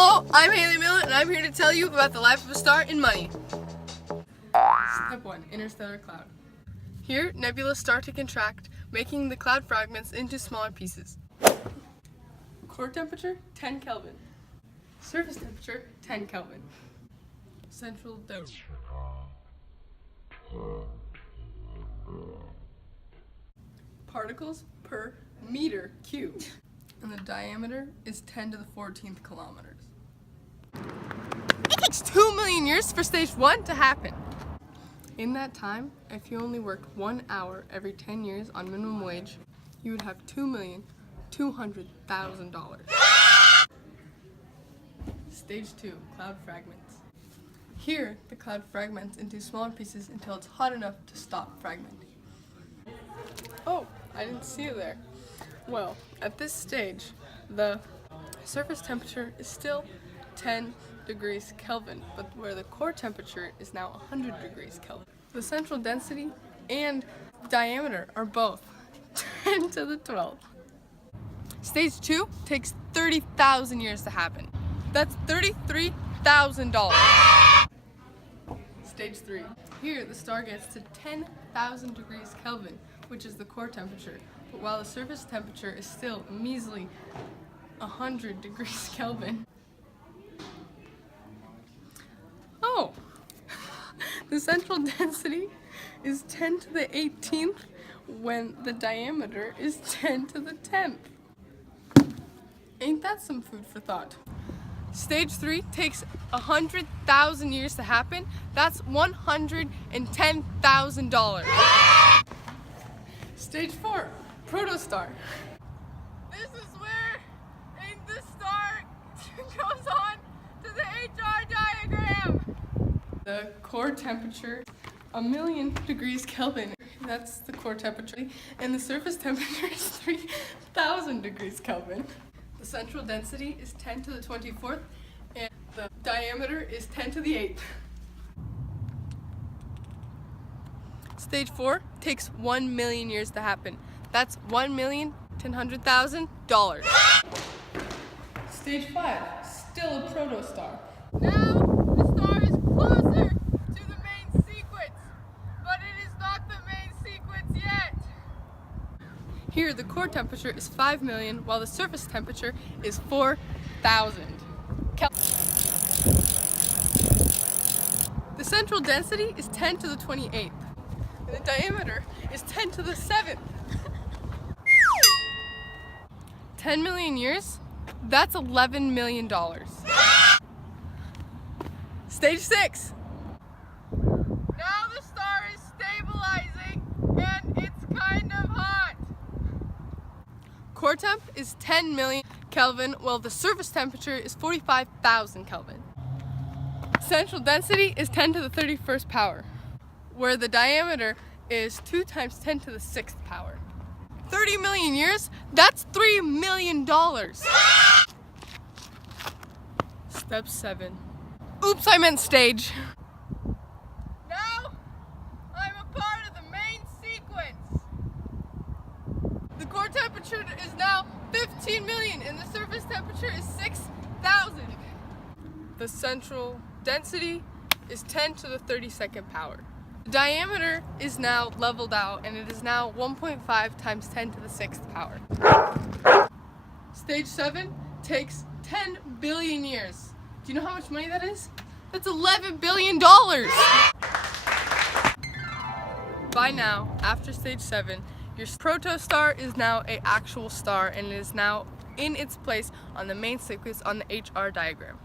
Hello, I'm Haley Miller, and I'm here to tell you about the life of a star in money. Step 1. Interstellar cloud. Here, nebulae start to contract, making the cloud fragments into smaller pieces. Core temperature, 10 Kelvin. Surface temperature, 10 Kelvin. Central dome. Particles per meter cubed. And the diameter is 10 to the 14th kilometers. It takes 2 million years for stage 1 to happen. In that time, if you only worked 1 hour every 10 years on minimum wage, you would have $2,200,000. Stage 2, cloud fragments. Here, the cloud fragments into smaller pieces until it's hot enough to stop fragmenting. Oh, I didn't see it there. Well, at this stage, the surface temperature is still 10 degrees Kelvin, but where the core temperature is now 100 degrees Kelvin. The central density and diameter are both 10 to the 12th. Stage 2 takes 30,000 years to happen. That's $33,000. Stage 3. Here, the star gets to 10,000 degrees Kelvin, which is the core temperature, but while the surface temperature is still a measly 100 degrees Kelvin. Oh! The central density is 10 to the 18th when the diameter is 10 to the 10th. Ain't that some food for thought? Stage 3 takes 100,000 years to happen. That's $110,000. Stage 4, protostar. This is where the star goes on to the HR diagram. The core temperature, 1,000,000 degrees Kelvin. That's the core temperature. And the surface temperature is 3,000 degrees Kelvin. The central density is 10 to the 24th, and the diameter is 10 to the 8th. Stage 4 takes 1 million years to happen. That's $1,100,000. Stage 5, still a protostar. Now the star is closer to the main sequence, but it is not the main sequence yet. Here, the core temperature is 5 million, while the surface temperature is 4,000 Kelvin. The central density is 10 to the 28th, and the diameter is 10 to the 7th. 10 million years? That's $11 million. Stage 6. Now the star is stabilizing, and it's kind of hot. Core temp is 10 million Kelvin, while the surface temperature is 45,000 Kelvin. Central density is 10 to the 31st power, where the diameter is 2 times 10 to the 6th power. 30 million years? That's $3 million. Step 7. Oops, I meant stage. Now, I'm a part of the main sequence. The core temperature is now 15 million and the surface temperature is 6,000. The central density is 10 to the 32nd power. The diameter is now leveled out and it is now 1.5 times 10 to the 6th power. Stage 7 takes 10 billion years. Do you know how much money that is? That's $11 billion! By now, after stage 7, your protostar is now an actual star and it is now in its place on the main sequence on the HR diagram.